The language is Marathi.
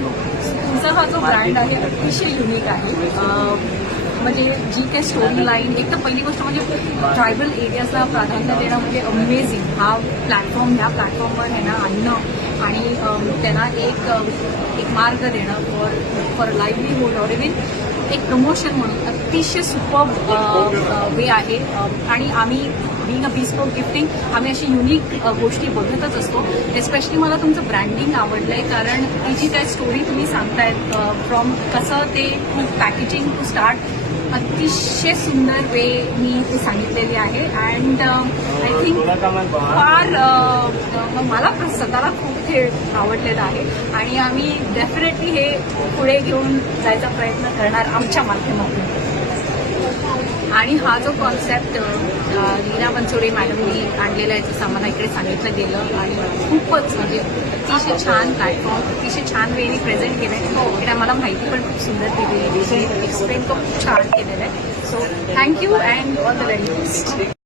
तुमचा हा जो ब्रँड आहे अतिशय युनिक आहे. म्हणजे जी काही स्टोरी लाईन, एक तर पहिली गोष्ट म्हणजे ट्रायबल एरियाजला प्राधान्य देणं म्हणजे अमेझिंग. हा प्लॅटफॉर्म, ह्या प्लॅटफॉर्मवर आहे ना आणणं आणि त्यांना एक मार्ग देणं फॉर लाईव्हलीहूड ऑर इव्हन एक प्रमोशन म्हणून अतिशय सुपर वे आहे. आणि आम्ही बिंग अ बिस्पोक गिफ्टिंग आम्ही अशी युनिक गोष्टी बघतच असतो. एस्पेशली मला तुमचं ब्रँडिंग आवडलंय, कारण ती जी काय स्टोरी तुम्ही सांगतायत फ्रॉम कसं ते पॅकेजिंग टू स्टार्ट, अतिशय सुंदर वे मी ती सांगितलेली आहे. अँड आय थिंक फार मला स्वतःला खूप हे आवडलेलं आहे आणि आम्ही डेफिनेटली हे पुढे घेऊन जायचा प्रयत्न करणार आमच्या माध्यमातून. आणि हा जो कॉन्सेप्ट लीना बनसोडे मॅडमनी आणलेला आहे, जसं आम्हाला इकडे सांगितलं गेलं आणि खूपच म्हणजे अतिशय छान प्लॅटफॉर्म, अतिशय छान वेळी प्रेझेंट केलं आहे आणि आम्हाला माहिती पण खूप सुंदर दिली आहे, एक्सप्लेन खूप छान केलेलं आहे. So thank you and all the very best.